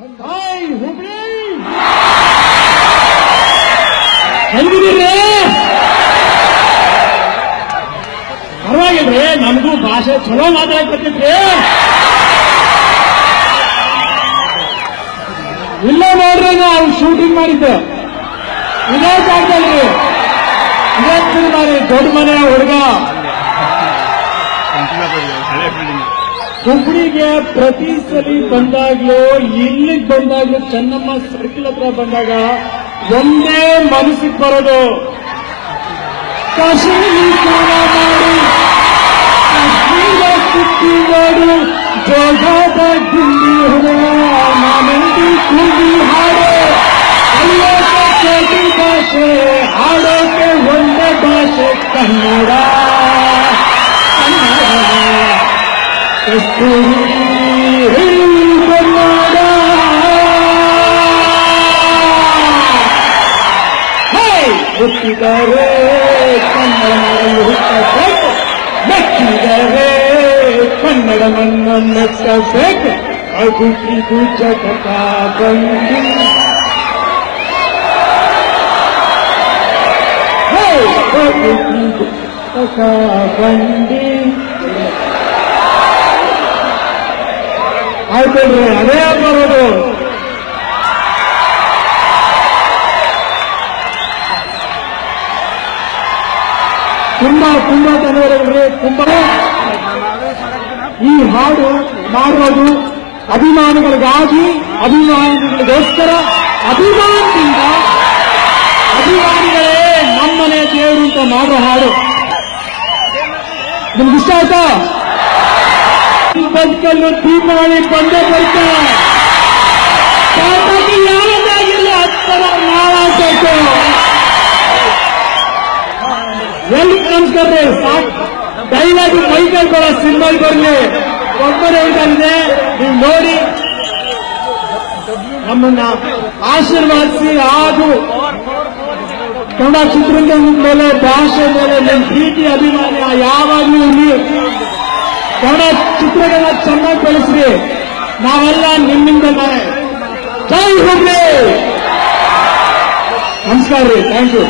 Hi Hubli ಹೆಂಗಿದ್ದೀರಿ? ಪರವಾಗಿಲ್ರಿ, ನಮಗೂ ಭಾಷೆ ಚಲೋ ಮಾತಾಡಕ್ ಬರ್ತಿದ್ರಿ. ಇಲ್ಲ ನೋಡ್ರಿ, ನಾವು ಶೂಟಿಂಗ್ ಮಾಡಿದ್ದೆ ಇದೇ ಜಾಗದಲ್ರಿ. ಇದೇ ಮಾಡಿ ದೊಡ್ಡ ಮನೆ ಹುಡುಗ ಹುಬ್ಳಿಗೆ ಪ್ರತಿ ಸಲಿ ಬಂದಾಗ್ಲೂ ಇಲ್ಲಿಗೆ ಬಂದಾಗ್ಲೂ ಚೆನ್ನಮ್ಮ ಸರ್ಕಲ್ ಹತ್ರ ಬಂದಾಗ ಒಂದೇ ಮನಸ್ಸಿಗೆ ಬರೋದು, ಕಾಶ್ಮೀರಿ ಸ್ನಾನ ಮಾಡಿ ಕಾಶ್ಮೀರ ಸುತ್ತಿ ನೋಡು, ಜೋಗದ ಗುಂಡಿ ಹುಡುಗ ನಾನಂದಿ ಕುಂಡಿ ಹಾಡು, ಅಲ್ಲೋಕೆ ಕೋಟಿ ಭಾಷೆ ಹಾಡೋಕೆ ಒಂದೇ ಭಾಷೆ ಕನ್ನಡ. ಕನ್ನಡ ಹುಟ್ಟಿದರೆ ಕನ್ನಡ ಹುಟ್ಟಬೇಕು, ಮೆಚ್ಚಿದರೆ ಕನ್ನಡವನ್ನು ಮೆಚ್ಚಬೇಕು. ಅದು ಇದು ಜಗತ್ತ ಬಂದಿ ಬಂದಿ ಆಯ್ತಲ್ರಿ, ಅದೇ ಬರೋದು. ತುಂಬಾ ಧನ್ಯವಾದಗಳು. ತುಂಬಾ ಈ ಹಾಡು ಮಾಡುವುದು ಅಭಿಮಾನಿಗಳಿಗಾಗಿ, ಅಭಿಮಾನಿಗಳಿಗೋಸ್ಕರ, ಅಭಿಮಾನದಿಂದ ಅಭಿಮಾನಿಗಳೇ ನಮ್ಮನೆ ದೇವರು ಅಂತ ಮಾಡೋ ಹಾಡು. ನಿಮ್ಗೆ ಇಷ್ಟ ಆಯ್ತಾ? ಬದುಕಲು ದೀಪಾವಳಿ ಬಂದೇ ಬರ್ತಾ ಯಾವುದಾಗಿಲ್ಲ ಹತ್ತರ ನಾವಾಗಬೇಕು. ಎಲ್ಲಿ ನಮಸ್ಕಾರ ಡೈಲಾಗ್ ಮೈಕಲ್ ಬರೋ ಸಿನಿಮಾಲ್ ಬರಲಿ, ಒಬ್ಬರೇ ಹೇಳ್ತಾರಿದೆ. ನೀವು ನೋಡಿ ನಮ್ಮನ್ನ ಆಶೀರ್ವಾದಿಸಿ. ಹಾಗೂ ಕನ್ನಡ ಚಿತ್ರರಂಗದ ಮೇಲೆ, ಭಾಷೆ ಮೇಲೆ ನಿಮ್ಮ ಪ್ರೀತಿ ಅಭಿಮಾನ ಯಾವಾಗಲೂ ಇರಲಿ. ಕನ್ನಡ ಚಿತ್ರಗಳನ್ನ ಚೆನ್ನಾಗಿ ಬೆಳೆಸ್ರಿ. ನಾವೆಲ್ಲ ನಿಮ್ಮಿಂದ ಜೈ ಹುಬ್ಳಿ. ನಮಸ್ಕಾರ ರೀ, ಥ್ಯಾಂಕ್ ಯು.